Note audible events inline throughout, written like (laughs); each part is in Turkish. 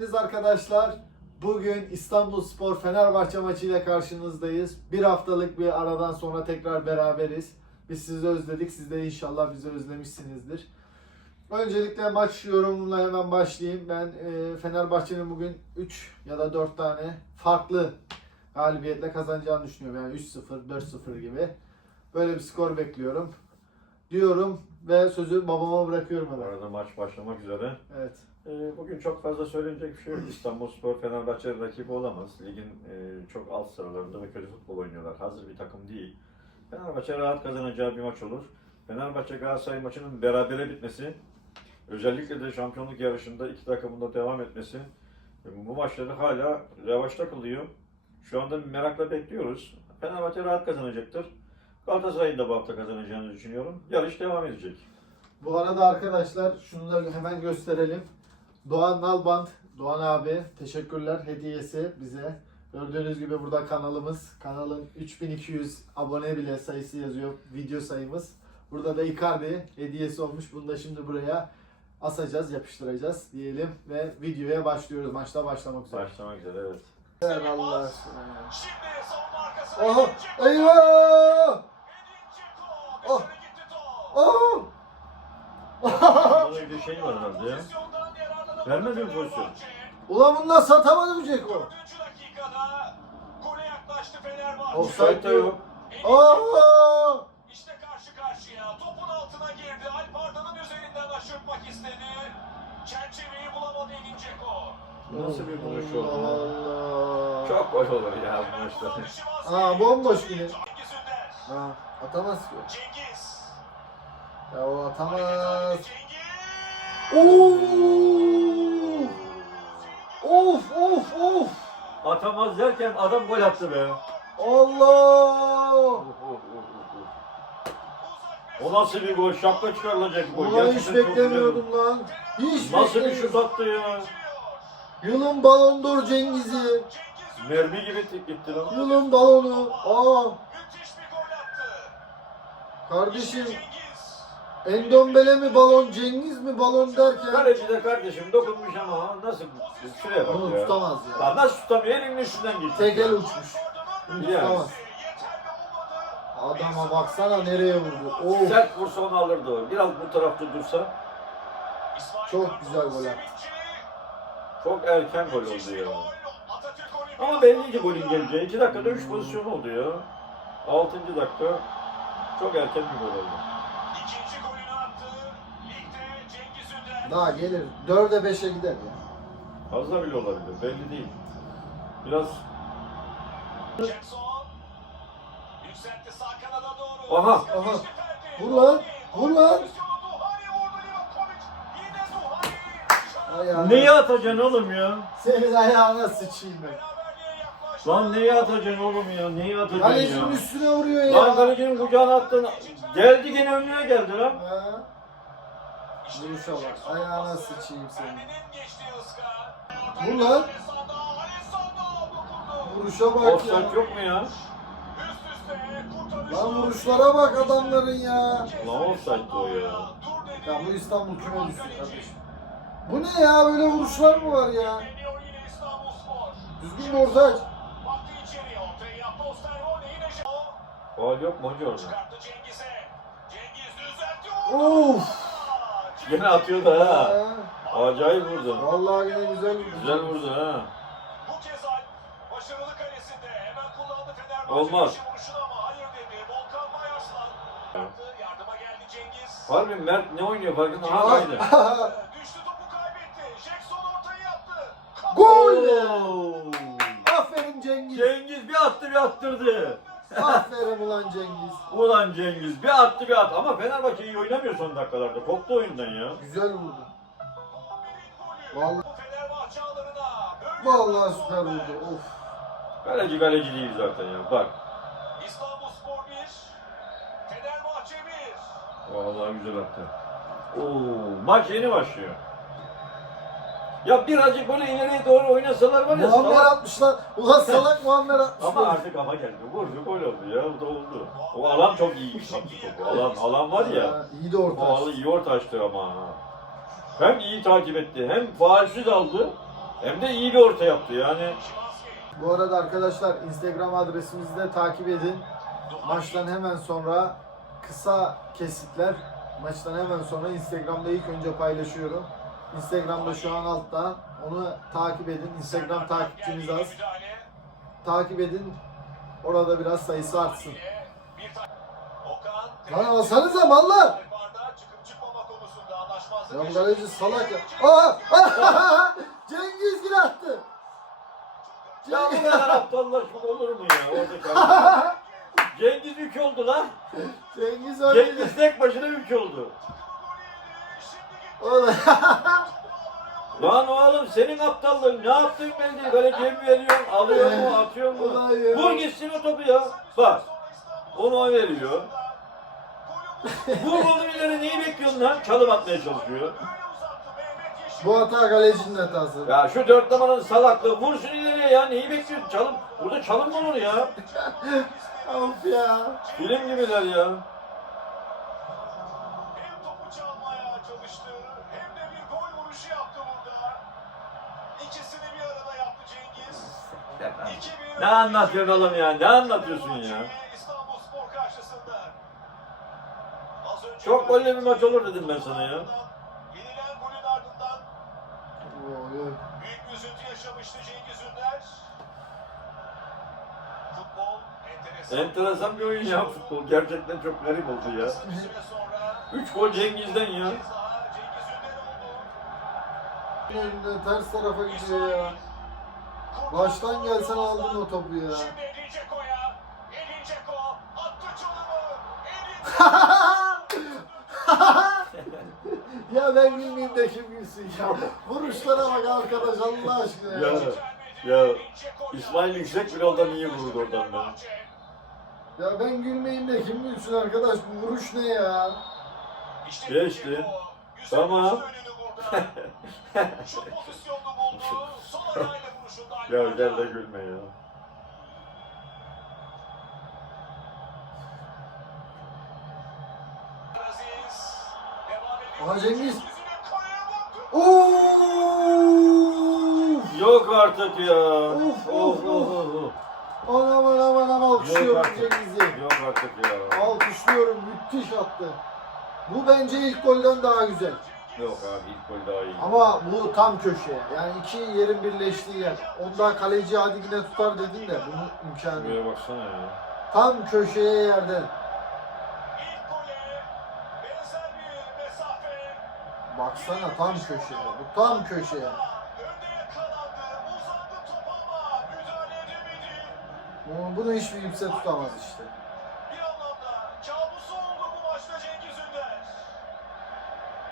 geldiniz arkadaşlar. Bugün İstanbul Spor Fenerbahçe maçıyla karşınızdayız. Bir haftalık bir aradan sonra tekrar beraberiz. Biz sizi özledik. Siz de inşallah bizi özlemişsinizdir. Öncelikle maç yorumuna hemen başlayayım. Ben e, Fenerbahçe'nin bugün 3 ya da 4 tane farklı galibiyetle kazanacağını düşünüyorum. Yani 3-0, 4-0 gibi. Böyle bir skor bekliyorum. Diyorum ve sözü babama bırakıyorum Bu hemen. arada maç başlamak üzere. Evet. Ee, bugün çok fazla söylenecek bir şey yok. İstanbul Spor Fenerbahçe rakibi olamaz. Ligin e, çok alt sıralarında ve kötü futbol oynuyorlar. Hazır bir takım değil. Fenerbahçe rahat kazanacağı bir maç olur. Fenerbahçe Galatasaray maçının berabere bitmesi, özellikle de şampiyonluk yarışında iki takımın da devam etmesi e, bu maçları hala revaçta kılıyor. Şu anda merakla bekliyoruz. Fenerbahçe rahat kazanacaktır. Galatasaray'ın da bu hafta kazanacağını düşünüyorum. Yarış devam edecek. Bu arada arkadaşlar şunu da hemen gösterelim. Doğan Nalbant, Doğan abi teşekkürler hediyesi bize. Gördüğünüz gibi burada kanalımız. Kanalın 3200 abone bile sayısı yazıyor video sayımız. Burada da Icardi hediyesi olmuş. Bunu da şimdi buraya asacağız, yapıştıracağız diyelim ve videoya başlıyoruz. Maçta başlamak üzere. Başlamak üzere evet. Evet, Allah aşkına. Şimdi savunma arkasına Dzeko. Eyvah! Oh! Dışarı gitti top. Oh! Burada bir şey var herhalde ya. Vermez mi pozisyon? Ulan bunlar satamadı mı Ceko? Dördüncü dakikada gole yaklaştı Fenerbahçe. Offside de yok. Aa! İşte karşı karşıya. Topun altına girdi. Alp Arda'nın üzerinden aşırtmak istedi. Çerçeveyi bulamadı Edin Dzeko. Nasıl bir vuruş oldu? Allah Allah. Çok gol olur ya bu Vazgeç. Aa, bomboş yine. Ha, atamaz ki. Cengiz. Ya o atamaz. Cengiz. Of of of. Atamaz derken adam gol attı be. Allah. O nasıl bir gol? Şapka çıkarılacak gol. Ulan hiç Gerçekten çok beklemiyordum lan. Hiç güzel. Nasıl bir beklemiyordum. şut attı ya? Yılın Ballon d'Or Cengiz'i. Mermi gibi tek gitti lan. Yılın balonu. Aa Müthiş bir gol attı. kardeşim. Endombele mi balon Cengiz mi balon derken Kaleci de kardeşim dokunmuş ama nasıl şuraya bak onu ya. tutamaz ya. Lan nasıl tutamıyor? Elinin üstünden gitti. Tek el uçmuş. Bunu Ya. tutamaz. Adama baksana nereye vurdu. Of. Sert vursa onu alırdı o. Biraz bu tarafta dursa Çok güzel gol attı. çok erken gol oldu ya. Ama belliydi sonra golün geleceği. 2 dakikada 3 pozisyon oldu ya. 6. dakika çok erken bir gol oldu. Daha gelir. 4'e 5'e gider ya. Fazla bile olabilir. Belli değil. Biraz. Aha, aha. Vur lan, vur lan. Ayağına. Neyi atacaksın oğlum ya? Senin ayağına sıçayım ben. Lan neyi atacaksın oğlum ya? Neyi atacaksın Kalecinin ya? üstüne vuruyor ya. Lan kalecinin kucağına attın. Geldi gene önüne geldi lan. Ha. Vuruşa bak, ayağına sıçayım seni. Vur lan. Vuruşa bak ya. Offside yok mu ya? Lan vuruşlara bak adamların ya. Lan offside o ya. Ya bu İstanbul küme düştü kardeşim. Bu ne ya böyle vuruşlar mı var ya? Düzgün bir orta aç. Faal yok mu hoca orada? Çıkarttı Cengiz'e. Cengiz düzeltti. Of. Gene atıyor da ha. Acayip vurdu. Vallahi yine güzel vurdu. Güzel vurdu ha. Bu kez Alp başarılı kalesinde hemen kullandı Fenerbahçe Olmaz. vuruşunu ama hayır dedi. Volkan Bayarslan. Yaptı, yardıma geldi Cengiz. Harbi Mert ne oynuyor farkında? (laughs) Ha Aa. kaydı. Düştü topu kaybetti. Jackson ortayı yaptı. Gol. Oo. Aferin Cengiz. Cengiz bir attı bir attırdı. Aferin ulan Cengiz. Ulan Cengiz bir attı bir attı. Ama Fenerbahçe iyi oynamıyor son dakikalarda. Koptu oyundan ya. Güzel vurdu. Vallahi. Vallahi, Fenerbahçe. Böyle vallahi süper vurdu. Of. Kaleci kaleci değil zaten ya. Bak. İstanbulspor 1. Fenerbahçe 1. Vallahi güzel attı. Oo, maç yeni başlıyor. Ya birazcık böyle ileriye doğru oynasalar var ya. Muammer salak- atmışlar. Ulan salak (laughs) Muammer atmış. Ama artık hava geldi. Vurdu gol oldu ya. Bu da oldu. O alan çok iyi kaptı topu. Alan, alan var ya. Ha, İyi de orta O açtı. alan iyi orta açtı ama. Hem iyi takip etti, hem faalsiz aldı, hem de iyi bir orta yaptı yani. Bu arada arkadaşlar Instagram adresimizi de takip edin. Maçtan hemen sonra kısa kesitler maçtan hemen sonra Instagram'da ilk önce paylaşıyorum. Instagram'da şu an altta. Onu takip edin. Instagram takipçimiz az. Takip edin. Orada biraz sayısı artsın. Lan alsanıza Yan yaşadı. kaleci salak ya. Aa! (laughs) Cengiz Gül attı. Ya bu kadar aptallaşmak olur mu ya? Orada. (laughs) Cengiz yük oldu lan. Cengiz öyle. Cengiz tek başına yük oldu. Oğlum. (laughs) Lan oğlum senin aptallığın ne yaptın belli. Kaleciye mi veriyorsun, alıyor mu, atıyor mu? Ulan ya. Vur gitsin o topu ya. Bak. Onu veriyor. (laughs) Vur onu ileri neyi bekliyorsun lan? Çalım atmaya çalışıyor. Bu hata kalecinin hatası. Ya şu dört numaranın salaklığı vursun ileriye ya. Neyi bekliyorsun? Çalım. Burada çalım mı olur ya? (laughs) Of ya. Film gibiler ya. Ne anlatıyorsun oğlum ya? Ne anlatıyorsun ya? İstanbul Spor karşısında. Az önce Çok gollü bir maç olur dedim ben sana ya. Yenilen golün ardından büyük bir üzüntü yaşamıştı Cengiz Ünder. Futbol enteresan. Enteresan bir oyun ya futbol. Gerçekten çok garip oldu ya. Bir süre sonra 3 gol Cengiz'den ya. Cengiz Ünder oldu. Ters tarafa gidiyor ya. Baştan gelsen aldın o topu ya. Şimdi Edin Dzeko'ya. Edin Dzeko attı çalımı. Edin (laughs) ya ben gülmeyeyim de kim gülsün ya. Vuruşlara bak arkadaş Allah aşkına ya. Ya, ya İsmail Yüksek bir yoldan iyi vurdu oradan ben. Ya ben gülmeyeyim de kim gülsün arkadaş bu vuruş ne ya? İşte Tamam. Şut pozisyonunu buldu. Sol ayağıyla Ya gel de gülme ya. Aziz. Devam ediyor. Aha Cengiz. Yok artık ya. Of, Of of, of of. of. Anam anam anam Yok alkışlıyorum artık. Cengiz'i. Yok artık ya. Alkışlıyorum müthiş attı. Bu bence ilk golden daha güzel. Yok abi ilk gol daha iyi. Ama bu tam köşeye. Yani iki yerin birleştiği yer. Onda kaleci hadi yine tutar dedin de bunun imkanı yok. Buraya baksana ya. Tam köşeye yerden. İlk gole benzer bir mesafe. Baksana tam köşede. Bu tam köşeye. Önde yakalandı. Uzandı top ama müdahale edemedi. Bunu, bunu hiçbir kimse tutamaz işte.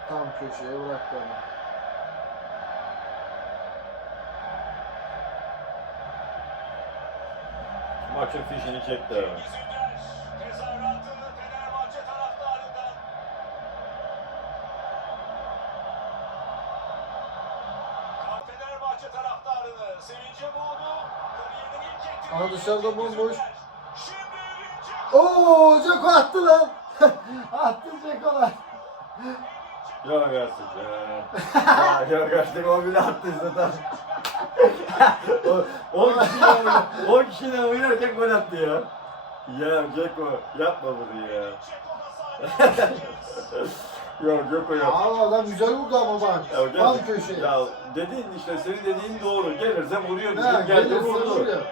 Tam köşeye bıraktı onu. Maçın fişini çekti Aha dışarıda bomboş. Oo Ceko attı lan. (laughs) attı Ceko lan. Yok artık ya. ya yok artık (laughs) o bile attı zaten. (laughs) o, 10 kişiyle, oyna- 10 kişiyle oynarken gol attı ya. Ya Ceko yapma bunu ya. (laughs) Yok Ceko yap. Aa adam güzel vurdu ama bak. Ya, Tam köşeye. Ya dediğin işte senin dediğin doğru. Gelirse vuruyor. Ha, geldi vurdu. vuruyor.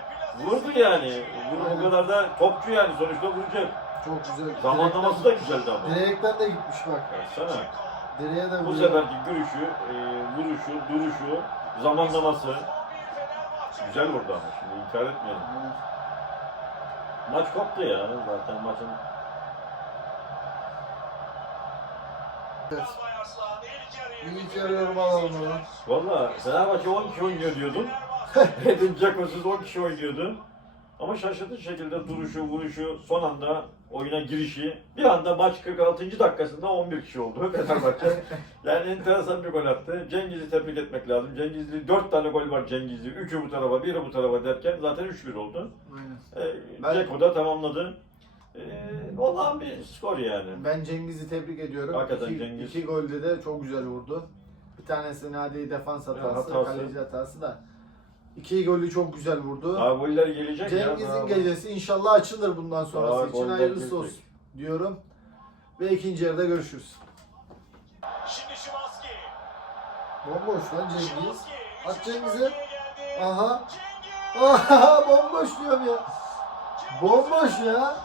Vurdu yani. Vurdu o kadar da topçu yani sonuçta vuracak. Çok güzel. Zamanlaması da güzeldi ama. Direkten de gitmiş bak. Baksana. Direğe de Bu vuruyor. seferki görüşü, e, vuruşu, duruşu, zamanlaması güzel vurdu ama şimdi inkar etmeyelim. Maç koptu ya zaten maçın. Evet. İlk İlk yarı yorum alalım onu. Valla Fenerbahçe 10 kişi oynuyor diyordun. (laughs) Edin Dzeko'suz 10 kişi oynuyordu. Ama şaşırtıcı şekilde duruşu, vuruşu, son anda oyuna girişi. Bir anda maç 46. dakikasında 11 kişi oldu (laughs) Fenerbahçe. yani enteresan bir gol attı. Cengiz'i tebrik etmek lazım. Cengizli 4 tane gol var Cengizli. 3'ü bu tarafa, 1'i bu tarafa derken zaten 3-1 oldu. Aynen. E, Ben- Dzeko da tamamladı. E, olan bir skor yani. Ben Cengiz'i tebrik ediyorum. Hakikaten iki, Cengiz. iki golde de çok güzel vurdu. Bir tanesi Nadi'yi defans hatası, hatası. kaleci hatası da. İki golü çok güzel vurdu. Daha goller gelecek ya. Cengiz'in gecesi inşallah açılır bundan sonrası Daha için hayırlısı olsun diyorum. Ve ikinci yarıda görüşürüz. Şimdi Şimanski. Bomboş lan Cengiz. At Cengiz'e. Aha. Aha bomboş diyorum ya. Bomboş ya.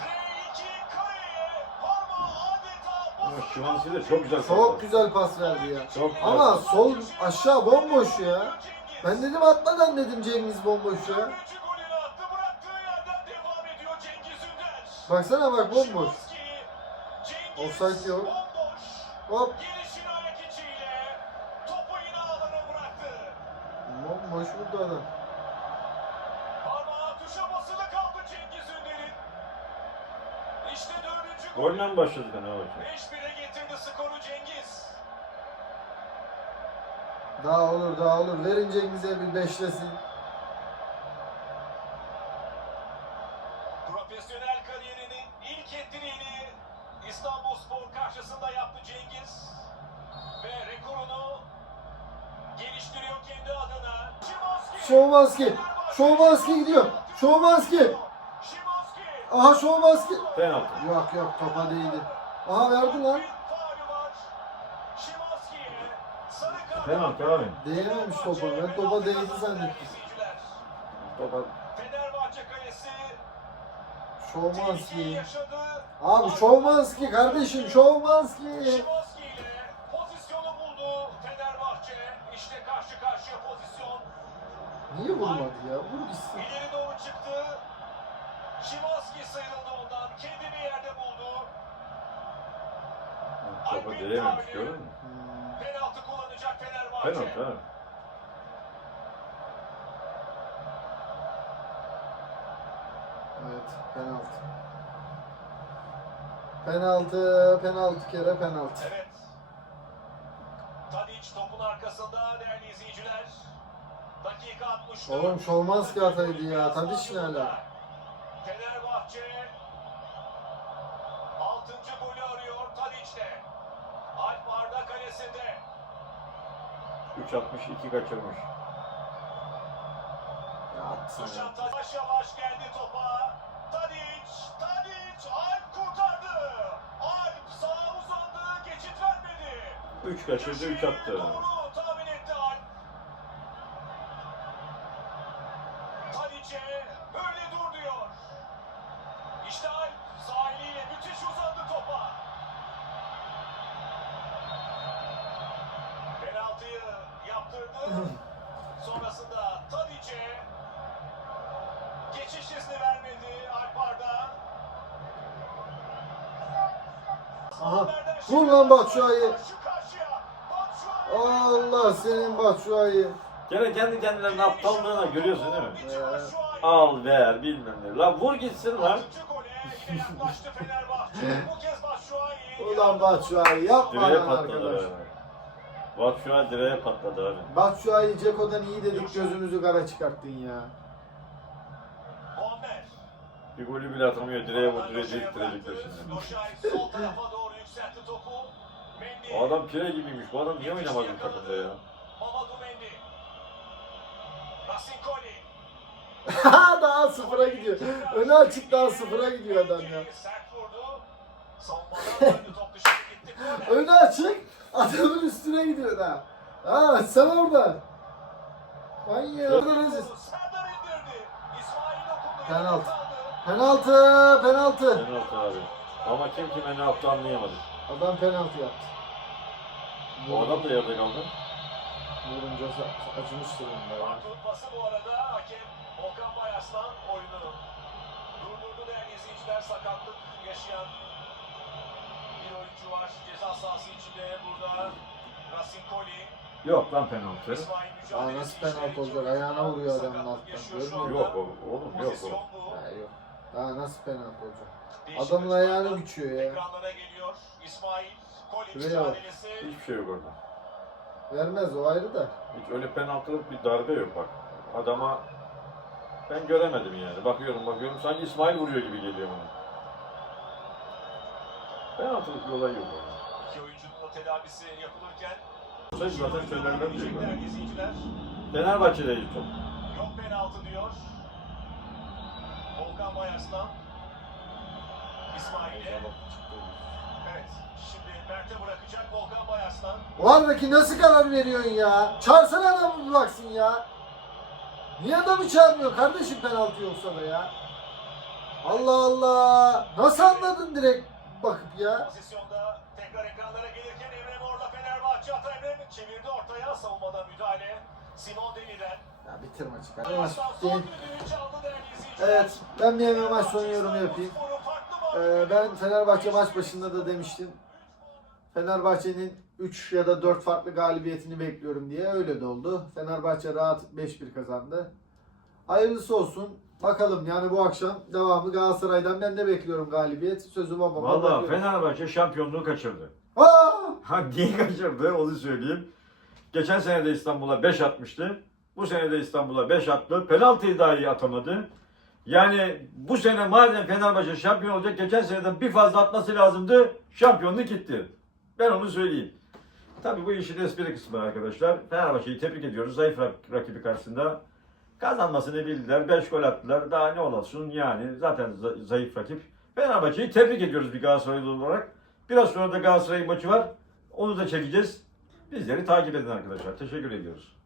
R2 kareye parmağı adeta Ama basılı Şimanski de çok güzel Cengiz. Çok güzel pas verdi ya. Çok güzel. Ama sol aşağı bomboş ya. Ben dedim atmadan dedim Cengiz bomboş ya. Baksana bak bomboş. Offside yok. Bomboş. Hop. Gelişin ayak içiyle topu yine ağlara bıraktı. Bomboş vurdu adam. İşte dördüncü gol. Golle mi başladık Fenerbahçe? 5-1'e getirdi skoru Cengiz. Daha olur daha olur. Verin Cengiz'e bir beşlesin. Profesyonel kariyerinin ilk ettiğini İstanbulspor karşısında yaptı Cengiz. Ve rekorunu geliştiriyor kendi adına. Şimanski. Şovmanski. Şovmanski gidiyor. Şimanski. Aha Şovmanski. Penaltı. Yok yok topa değdi. Aha verdi lan. Penaltı abi. Değememiş topa. Ben topa değdi zannettim. Topa Fenerbahçe kalesi Şovmanski. Abi Şovmanski kardeşim Şovmanski. Şimanski ile pozisyonu buldu Fenerbahçe. İşte karşı karşıya pozisyon. Niye vurmadı ya? Vur gitsin. İleri doğru çıktı. Şimanski sıyrıldı ondan. Kendi bir yerde buldu. topa değememiş gördün mü? Penaltı kullanacak Fenerbahçe. Penaltı. Evet penaltı. Penaltı, penaltı kere penaltı. Evet. Tadic topun arkasında değerli izleyiciler. Dakika 60. Oğlum Şovmanski ataydı ya. Tadic ne ala? Fenerbahçe 6. golü arıyor Tadic'le. Alp Arda kalesinde. 3.62 kaçırmış. Ya atsana. Dušan Tadic yavaş yavaş geldi topa. Tadic, Tadic, Alp kurtardı. Alp sağa uzandı, geçit vermedi. 3 kaçırdı 3 attı. Doğru tahmin etti Alp. Tadic'e öyle dur diyor. İşte Alp sahiliyle müthiş uzandı yaptırdı. Sonrasında Tadic'e geçiş izni vermedi Alp Arda. Aha. Vur lan Batshuayi. Allah senin Batshuayi. Gene kendi kendilerinin aptallığına görüyorsun değil mi? Batshuayi. Al ver bilmem ne. Lan vur gitsin lan. Ulan Batshuayi yapma lan patladı an direğe patladı abi. Batshuayi Ceko'dan iyi dedik gözümüzü kara çıkarttın ya. Muammer. Bir golü bile atamıyor direğe vur direğe ittirecekler şimdi. Doşay sol (laughs) tarafa doğru yükseltti topu. Mendy. O adam pire gibiymiş. Bu adam niye oynamaz bu takımda ya? Mamadou Mendy. Koli. (laughs) daha sıfıra gidiyor. Öne açık daha sıfıra gidiyor adam ya. Sert vurdu. Savunmadan döndü top dışarı gitti. (laughs) Korner. Önü açık adamın üstüne gidiyor da. Ha sen orada. Manyak. Orada Aziz. Penaltı. Penaltı, penaltı. Penaltı abi. Ama kim kime ne yaptı anlayamadım. Adam penaltı yaptı. O adam da yerde kaldı. Vurunca sa- acımıştır onda ya. Pası bu arada hakem Volkan Bayaslan oyunu durdurdu değerli izleyiciler sakatlık yaşayan oyuncu var ceza sahası içinde burada Koli Yok lan penaltı. Aa, nasıl penaltı olacak? Ayağına vuruyor adamın alttan. Görmüyor. Yok o, oğlum yok o. Ha, yok. Daha nasıl penaltı olacak? Adamın ayağını büküyor ya. Ekranlara geliyor İsmail Koli Şuraya bak. mücadelesi. Hiçbir şey yok orada. Vermez o ayrı da. Hiç öyle penaltılık bir darbe yok bak. Adama ben göremedim yani. Bakıyorum bakıyorum sanki İsmail vuruyor gibi geliyor bana. Penaltılık bir olay yok. İki oyuncunun da tedavisi yapılırken. Zaten söylerler Diyecekler izleyiciler. Fenerbahçe'deyiz top. Yok penaltı diyor. Volkan Bayarslan. İsmail'e. Evet. Şimdi Mert'e bırakacak Volkan Bayarslan. O aradaki nasıl karar veriyorsun ya? Çağırsana adamı bir baksın ya. Niye adamı çağırmıyor kardeşim penaltı yoksa da ya? Allah Allah. Nasıl anladın direkt bakıp ya? Pozisyonda tekrar ekranlara gelirken Emre Mor'la Fenerbahçe Ata Emre çevirdi ortaya savunmada müdahale. Simon Deni'den. Ya bitir maçı kardeşim. Maç bitti. Evet ben bir hemen maç sonu yorumu yapayım. Ee, ben Fenerbahçe maç başında da demiştim. Fenerbahçe'nin 3 ya da 4 farklı galibiyetini bekliyorum diye öyle de oldu. Fenerbahçe rahat 5-1 kazandı. Hayırlısı olsun. Bakalım yani bu akşam devamı Galatasaray'dan ben de bekliyorum galibiyet. Sözü babama Valla bırakıyorum. Fenerbahçe şampiyonluğu kaçırdı. Aa! Ha niye kaçırdı onu söyleyeyim. Geçen sene de İstanbul'a 5 atmıştı. Bu sene de İstanbul'a 5 attı. Penaltıyı dahi atamadı. Yani bu sene madem Fenerbahçe şampiyon olacak geçen seneden bir fazla atması lazımdı. Şampiyonluk gitti. Ben onu söyleyeyim. Tabii bu işin espri kısmı arkadaşlar. Fenerbahçe'yi tebrik ediyoruz. Zayıf rak- rakibi karşısında kazanmasını bildiler. 5 gol attılar. Daha ne olasın yani. Zaten za- zayıf rakip. Fenerbahçe'yi tebrik ediyoruz bir Galatasaraylı olarak. Biraz sonra da Galatasaray maçı var. Onu da çekeceğiz. Bizleri takip edin arkadaşlar. Teşekkür ediyoruz.